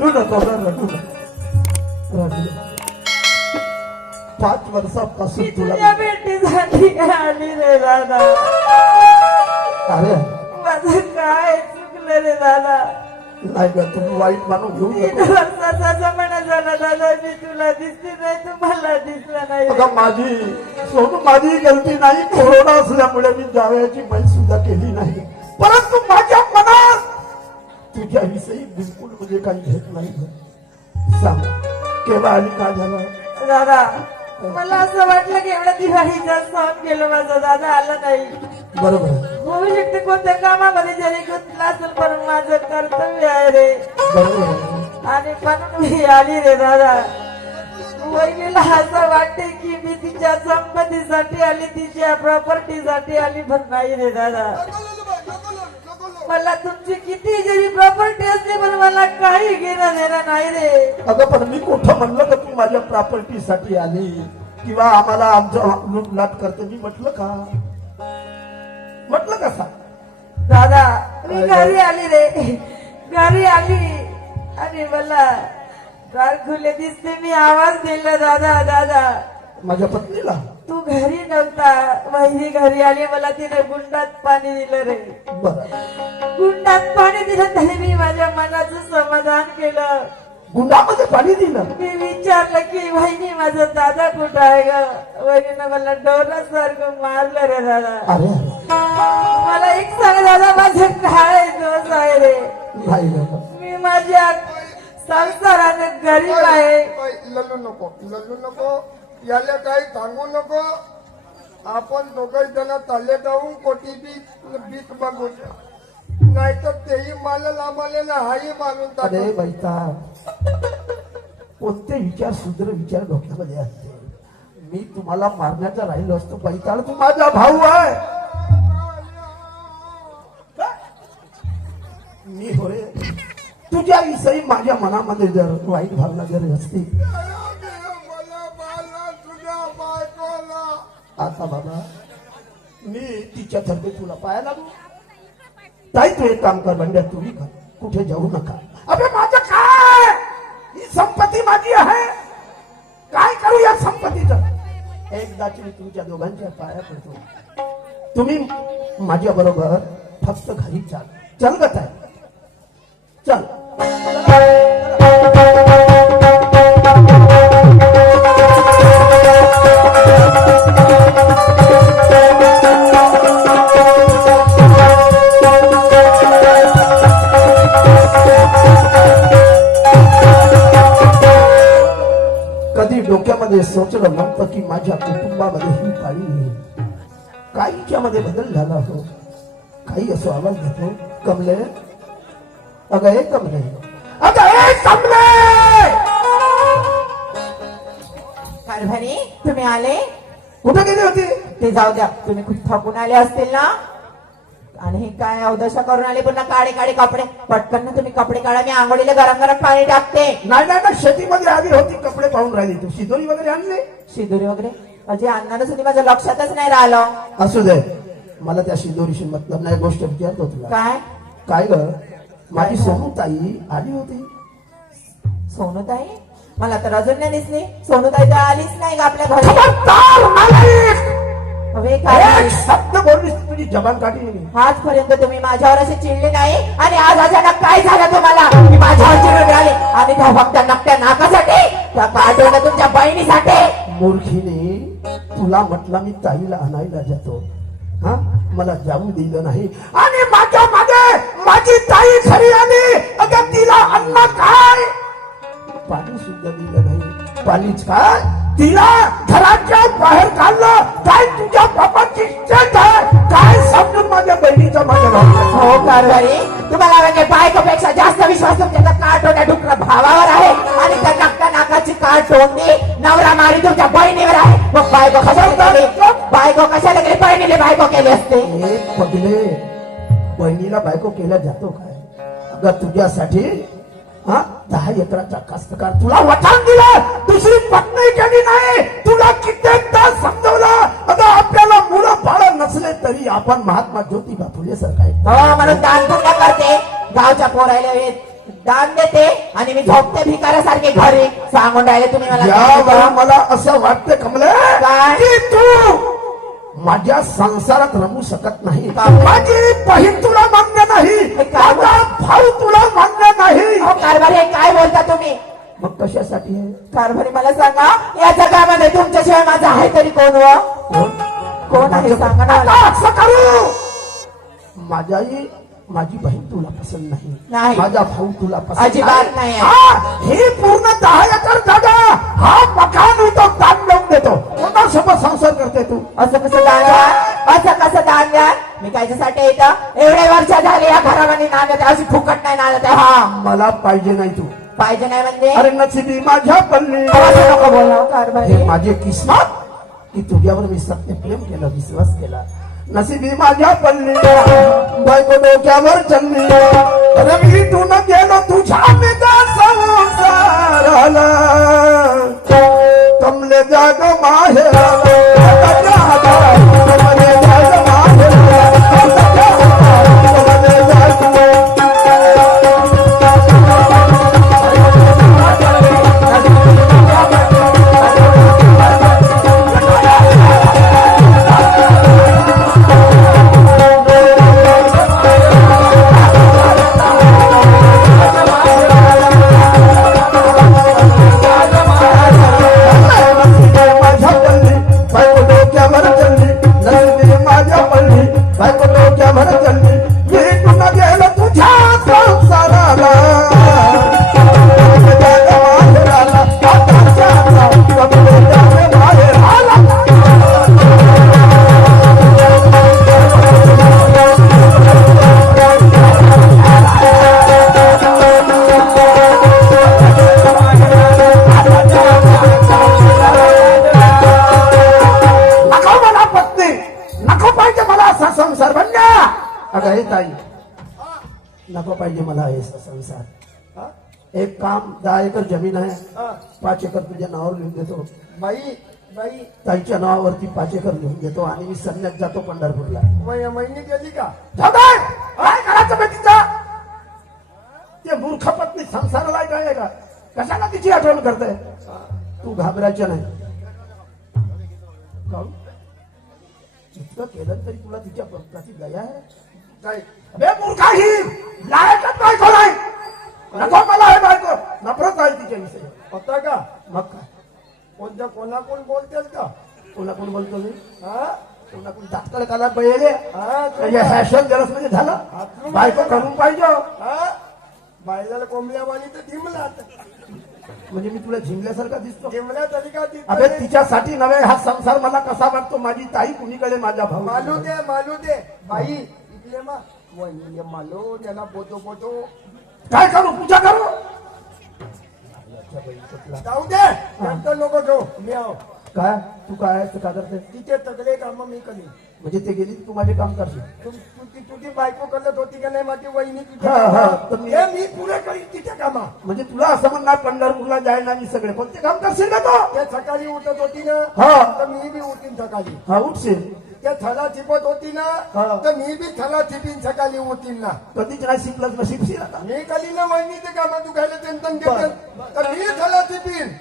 रडू नको रडू रडू 5 वर्षापासून तुला भेटीसाठी आली रे दादा. अरे माझं काय चुकलं रे दादा. नाही ग तुम्ही वाईट मानून घेऊ 3 नको. वर्षाचा जमाना झाला दादा. मी तुला दिसते नाही, तुम्हाला दिसला नाही रे. अगं माझी गलती नाही. कोरोना असल्यामुळे मी जावयाची माहिती सुद्धा केली नाही. परंतु माझ्या मनात तुझ्याविषयी बिलकुल म्हणजे काही घेत नाही. सांग केव्हा आणि काय झालं दादा. मला असं वाटलं की एवढा दिवाळीचा सण गेलो माझा दादा आला नाही. बरोबर होऊ शकते कोणत्या कामामध्ये जरी गुंतला असेल, पण माझं कर्तव्य आहे रे. बरोबर आणि म्हणून मी आली रे दादा. वहिनीला असं वाटते की मी तिच्या संपत्तीसाठी आली, तिच्या प्रॉपर्टीसाठी आली, पण नाही रे दादा. मला तुमची किती जरी प्रॉपर्टी असली पण मला काही घेणं देणं नाही रे. अगं पण मी कुठं म्हणलं का तू माझ्या प्रॉपर्टीसाठी आली किंवा आम्हाला आमचं लूटलाट करते? मी म्हटलं का? म्हटलं कसा? दादा मी घरी आली रे. घरी आली आणि मला दार खुले दिसते. मी आवाज दिला दादा दादा. माझ्या पत्नीला? तू घरी नव्हता. वहिनी घरी आली. मला तिने गुंडात पाणी दिलं रे. बरं गुंडात पाणी दिलं तरी मी माझ्या मनाचं समाधान केलं. गुंडामध्ये पाणी दिलं? मी विचारलं की वहिनी माझा दादा कुठं आहे ग? वहिनीनं मला डोरासारखं मारलं रे दादा. अरे मला एक सांग दादा, माझं काय दोष आहे रे? नाही ग. मी माझ्या संसाराने गरीब आहे. ललू नको याला काही सांगू नको. आपण दोघही जण चालले जाऊन कोटी बीच बघू. नाही तर तेही मानल आम्हाला ना हाही मानून अरे बैता कोणते विचार शुद्र विचार डोक्यामध्ये असते. मी तुम्हाला मारण्याचा राहिलो असतो बैताळ. तू माझा भाऊ आहे. मी होय तुझ्या विषयी माझ्या मनामध्ये जर वाईट भावना जर असती आता बाबा मी तिच्यातर्फे तुला पाया लागू. ताई तू एक काम कर बंड्या, तुम्ही कर, कुठे जाऊ नका. अबे माझं काय? ही संपत्ती माझी आहे. काय करू या संपत्तीचं? एकदाची मी तुमच्या दोघांच्या पाया पडतो. तुम्ही माझ्या बरोबर फक्त घरी चल ग ताई चल. कधी डोक्यामध्ये सोचलं नव्हतं की माझ्या कुटुंबामध्ये ही पाळी येईल. काहीच्यामध्ये बदल झाला हो. काही असो आवाज घेतो. कमले अगं हे कमले, अगं हे कमले. कारभारी तुम्ही आले? कुठे गेली होती? ते जाऊ द्या. तुम्ही खूप थकून आले असतील ना. आणि हे काय अवदशा करून आले पुन्हा काळे काळे कपडे. पटकन ना तुम्ही कपडे काढा. मी आंघोळीला गरम गरम पाणी टाकते. नाही शेतीमध्ये आली होती कपडे पाहून राहिली. तू शिदोरी वगैरे आणले? शिदोरी वगैरे अजय आणणार सुद्धा माझ्या लक्षातच नाही राहिलं. असू दे, मला त्या शिदोरीशी मतलब नाही. गोष्ट विचारतो तुला. काय काय ग? माझी सोनूताई आली होती. सोनूताई? मला तर अजून नाही दिसली. सोनूताई तर आलीच नाही का आपल्या घरी? अबे काय शब्द बोललीस तुझी जबान काढली. आजपर्यंत तुम्ही माझ्यावर असे चिडले नाही आणि आज अचानक काय झालं तुम्हाला? मी माझ्यावर चिडून आले आणि त्या फक्त नकट्या नाकासाठी, त्या काढून तुमच्या बहिणीसाठी. मूर्खीने तुला म्हटलं मी ताईला आणायला जातो. हा मला जाऊ दिलं नाही आणि माझ्या मागे माझी ताई घरी आली. अगं तिला अन्न काय पाणी सुद्धा दिलं नाही. पाणीच काय तिला घराच्या बाहेर काढलं. काय तुझ्या बापाची इज्जत आहे? काय समजून माझ्या बहिणीचा माझ्या भाऊ? हो कारभारी, तुम्हाला म्हणजे बायकोपेक्षा जास्त विश्वास तुमच्या काटोड्या डुकरा भावावर आहे आणि त्या नक्का नाकाची काटोंडी नवरा मारी तुमच्या बहिणीवर आहे. मग बायको कशाला गेली? बायको कशाला गेली? बहिणीने बायको केली असते. पगले बहिणीला बायको केल्या जातो काय? अगं तुझ्यासाठी 10 एकराचा कास्तकार तुला वचन दिलं. दुसरी पत्नी केली नाही. तुला कित्येकदा समजवलं. अगं आपल्याला मुलं बाळ नसले तरी आपण महात्मा ज्योतिबा फुले सारखा आहे. हो म्हणून दान पुण्य करते. गावच्या पोरायला दान देते आणि मी झोपते भिकाऱ्यासारखे घरी. सांगून राहिले तुम्ही मला यावेळी काय? मला असं वाटतं कमले काय? की तू माझ्या संसारात रमू शकत नाही. का? माझी बहीण तुला मान्य नाही, हे काय माझा भाऊ तुला मान्य नाही. अहो, कारभारी हे काय बोलता तुम्ही? मग कशासाठी आहे? कारभारी मला सांगा, या जगामध्ये तुमच्याशिवाय माझा आहे तरी कोण व? कोण आहे सांगा ना मला. आता असं करू, माझी बहीण तुला पसंत नाही, नाही. माझा भाऊ तुला पसंत अजिबात नाही आहे. हा, ही पूर्ण 10 एकर जागा, हा मकान तो दान लावून देतो. कोणासोबत संसार करते तू? असं कसं दान द्याल? असं कसं दान द्याल? मी कायच्यासाठी येतं? एवढे वर्ष झाले या घरामध्ये नांदत आहे, अशी फुकट नाही नांदत आहे. हा, मला पाहिजे नाही तू. पाहिजे नाही म्हणजे? अरे नशिबी माझ्या पल्ली, असं नको बोलावं कारभारी. हे माझे किस्मत की तुझ्यावर मी सत्य प्रेम केलं, विश्वास केला. नशिबी माझ्या पल्ली, बायको डोक्यावर चलली, अरे मी तू न गेलो तुझ्या मिता संसाराला, कमले जाग माहेराला, कमले जाग माहेराला, कमले जाग माझ्या पल्ली, बायको डोक्यावर चलली, नशिबी माझ्या पल्ली, बायको डोक्यावर चलली, मी तुला गेलो तुझ्या संसाराला, कमले जाग माहेराला, कमले जाग माहेराला. नको मला पत्नी, नको पाहिजे मला असा संसार बंड्या. अगं हे ताई, नको पाहिजे मला हे संसार. हा? एक काम, 10 एकर जमीन आहे, हा. 5 एकर तुझ्या नावावर लिहून देतो. बाई बाई ताईच्या नावावरती 5 एकर लिहून देतो आणि मी संन्यास जातो पंढरपूरला. वहिनी गेली का? जाऊ दे. काय करायचं बे तिचा? ते मूर्ख पत्नी संसाराला काय का? कशाला तिची आठवण करते? तू घाबरायचं नाही. काहून? इतकं केलं तरी तुला तिच्या प्रती दया आहे? काय? अबे मूर्खा, ही लायकच बायको नाही. नको मला हे बायको, नफरत आहे तिच्याविषयी. होता का? मग काय? कोणत्या कोणाकोण बोलतेस का? कोणा कोण बोलतो मी? हा? कोणा कोण दाखल काला पहिले हा, म्हणजे हॅशन जरस म्हणजे झालं. बायको करून पाहिजे हा? बायला कोंबल्यावाणी तर धिमलात. म्हणजे मी तुला झिंगल्यासारखा दिसतो. धिमल्या तरी का अबे तिच्यासाठी नव्हे, हा संसार मला कसा वाटतो. माझी ताई कुणीकडे, माझा भाऊ. मालू दे बाई इकडे मा वहिनीले मालो त्याला बोतो बोतो. काय करू? पूजा करू? जाऊ दे, नंतर नको घेऊ. मी आहो काय तू काय का करते? तिचे तगडे काम मी करीन. म्हणजे ते गेली तू माझे काम करशील? तुझी बायको करत होती का नाही माझी वहिनी हा, हा. तर तुझे मी- हे मी पुरे करीन तिच्या कामा. म्हणजे तुला असं म्हणणार पंढरपूरला जायला मी सगळे कोणते काम करशील का तो? ते सकाळी उठत होती ना, हा. तर मी बी उठीन सकाळी. हा, उठशील. त्या थला चिपत होती ना, हा. तर मी बी थला चिपीन सकाळी उठीन ना. कधीच नाही शिकलंच ना, शिकशील आता. मी कली ना वहिनीचे कामा तू खायला टेन्शन घेते, तर मी थला चिपीन.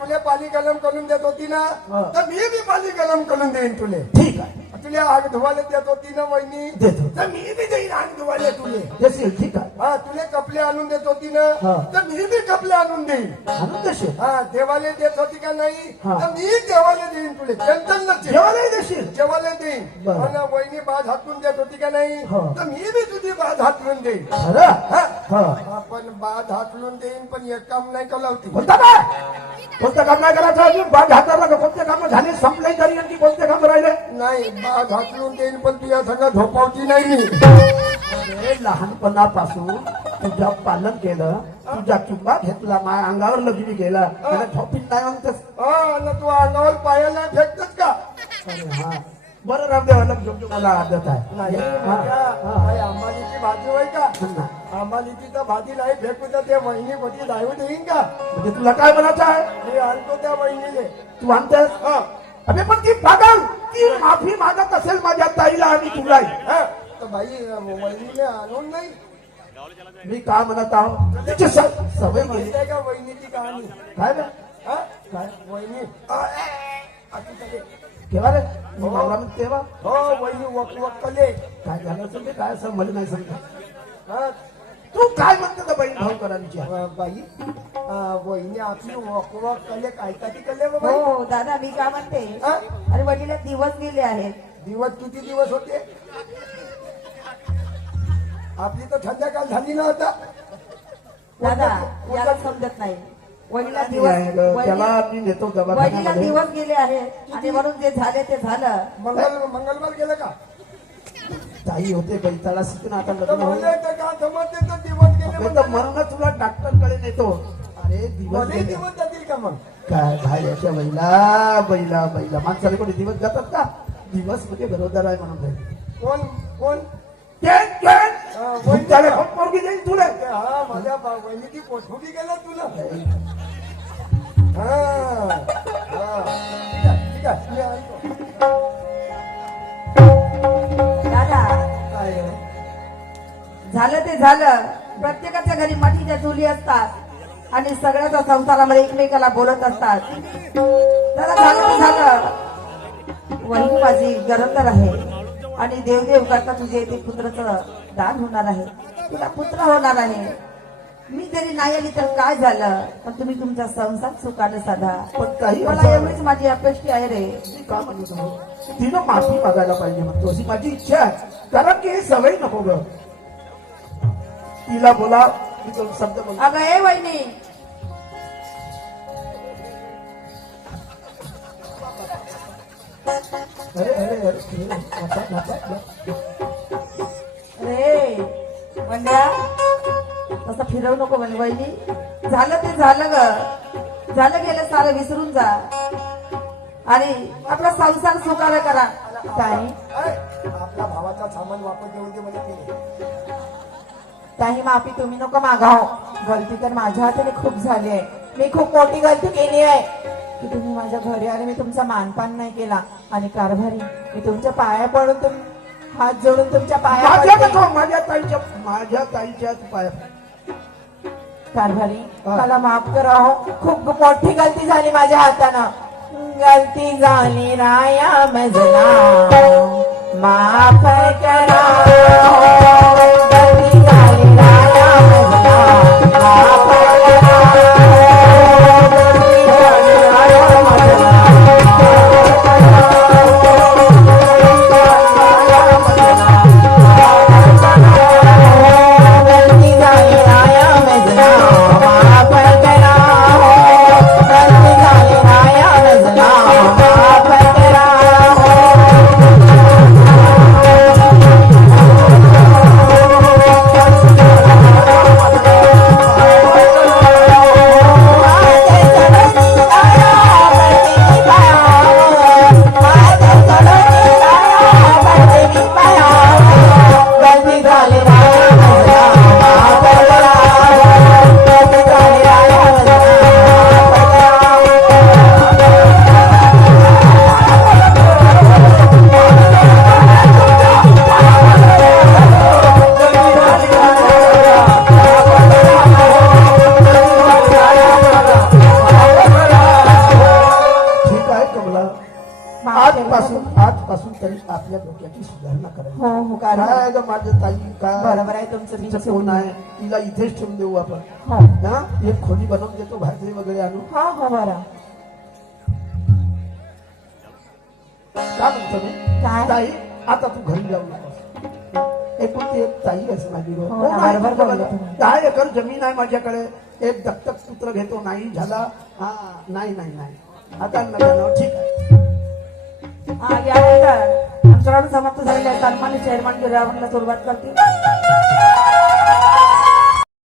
तुला पाणी गरम करून देत होती ना, हा. तर मी बी पाणी गरम करून देईन तुले. ठीक आहे, तुला आग धुवायला देत होती ना वहिनी, देतो. तर मी बी देईन आग धुवायला तुले. देशील? ठीक आहे, हा, तुले कपडे आणून देत होती ना, हा. तर मी बी कपडे आणून देईन. आणून देशील? हा, देवाले देत होती का नाही, हा. तर मी देवाले देईन तुले. टेन्शन नसेल. जेवायलाही देशील? जेवायला देईन. बरं. आणि वहिनी बाज हातून देत होती का नाही, हा. तर मी बी तुझी बाज हातून देईन. खरं? हा. हा. आपण बाज हातून देईन, पण एक काम नाही कलावती. कोणतं काय? कोणतं काम नाही करायचं अजून? बाग हाताला का? कोणते काम झाले? संपले तरी आणखी कोणते काम राहिले? नाही, बाज हातून देईन, पण तुझ्या संग झोपावती नाही मी. अरे, लहानपणापासून तुझ्या पालन केलं, तुझ्या चुंबा घेतला, माझ्या अंगावर लग्नी केला, मला झोपीत नाही म्हणतेस. हा, आणि तू अंगावर पायाला फेकतच का? अरे हा, बरं रामदेव, अलग झोपतो, मला आदत आहे. नाही, हा, हा. काही आंबालीची भाजी होय का? नाही. आंबालीची तर भाजी नाही फेकू तर ते वहिनी भजी जाऊ देईन का? म्हणजे तुला काय म्हणायचं आहे? मी आणतो त्या वहिनीले. तू आणतेस? हा. अरे पण ती पागल, ती माफी मागत असेल माझ्या ताईला आणि तुलाही. हा, तर बाई वहिनीले आणून नाही. मी काय म्हणत आहो तिची सवय गेली माहिती आहे का वहिनीची कहाणी काय रे हा? काय वहिनी आता तरी. केव्हा रे मी नवरा म्हणते तेव्हा हो वहिनी वकले काय झालं असेल ते काय असं मला नाही समजत हा तू काय म्हणते का बहीण भाऊ करायची बाई वहिनी आपली वक कले काय का ती कले बाई हो दादा मी काय म्हणते हा? अरे वडील दिवस गेले आहेत. दिवस किती दिवस होते आपली तर संध्याकाळ झाली ना आता दादा याला समजत नाही वडिला दिवस त्याला वडिला- मी नेतो वडिला दवाखान्यामध्ये दिवस गेले आहेत आणि म्हणून जे झाले ते झालं. मंगळवार गेलं का ताई होते बैताळा शिकून आता तर लग्न होईल. म्हणले तर का समजते तर दिवस गेले अबे तर म्हणून तुला डॉक्टरकडे नेतो अरे दिवस मला गेले दिवस जातील का मग काय भाड्याच्या बैला बैला बैला माणसाला कोणी दिवस जातात का दिवस म्हणजे बरोबर आहे म्हणून नाही. कोण कोण भूक त्याला खूप पोरगी देईल तुला हा माझ्या वहिनीची पोटफुटी गेला तुला हा हा ठीक आहे ठीक आहे मी आणतो. दादा काय आहे? झालं ते झालं. प्रत्येकाच्या घरी मातीच्या चुली असतात आणि सगळ्याच्या संसारामध्ये एकमेकाला बोलत असतात. दादा झालं ते झालं. वही माझी गरजदार आहे आणि देवदेव करता तुझे ते पुत्राचं दान होणार आहे. तुला पुत्र होणार आहे. मी जरी नाही आली तर काय झालं पण तुम्ही तुमचा संसार सुखाने साधा. पण काही मला असं- एवढीच माझी अपेक्षा आहे रे. मी का म्हणत आहो तिनं माफी मागायला पाहिजे म्हणतो अशी माझी इच्छा आहे कारण की हे सवय नको ग तिला बोला मी दोन शब्द बोला अगं ए वहिनी अरे अरे अरे नाका, नाका, नाका. रे वंड्या तसं फिरवू नको म्हणे वहिनी. झालं ते झालं ग झालं गेलं सारं विसरून जा आणि आपला संसार सुखाने करा. काय अय, आपल्या भावाचा सामान वापर देऊ दे मला ते काही माफी तुम्ही नको मागाव. गलती तर माझ्या हाताने खूप झाली आहे. मी खूप मोठी गलती केली आहे की तुम्ही माझ्या घरी आले मी तुमचा मानपान नाही केला. आणि कारभारी मी तुमच्या पाया पडून हात जोडून तुमच्या पाया माझ्या पडते. नको माझ्या ताईच्याच पाया कारभारी हा. मला माफ करा हो. खूप मोठी गलती झाली माझ्या हातानं. गलती झाली राया मजना माफ करा हो. गलती झाली राया मजना माफ करा हो. गलती झाली राया मजना गलती झाली राया मजना माफ करा हो. गलती झाली राया मजना माफ करा हो. ठीक आहे कमला आजपासून तरी आपल्या डोक्याची सुधारणा करायची हो हो काय कारभारी ग माझं ताई काय बरोबर आहे तुमचं तिचं तुमचं कोण आहे तिला इथेच ठेवून देऊ आपण हो ना एक खोली बनवून देतो भाजी वगैरे आणू हो हो बरं का म्हणतो मी काय? ताई आता तू घरी जाऊ नकोस एकुलती एक ताई आहे माझी गं. हो, हो, नाही, बरोबर तुझं बोलले बघा. तुम्ही. 10 एकर जमीन आहे माझ्याकडे एक दत्तक पुत्र घेतो नाही झाला हा नाही नाही नाही आता नव्यानं ठीक आहे यानंतर आमच्याकडून समाप्त झालेल्या सन्मानित चेअरमन गिरावणला सुरुवात करते.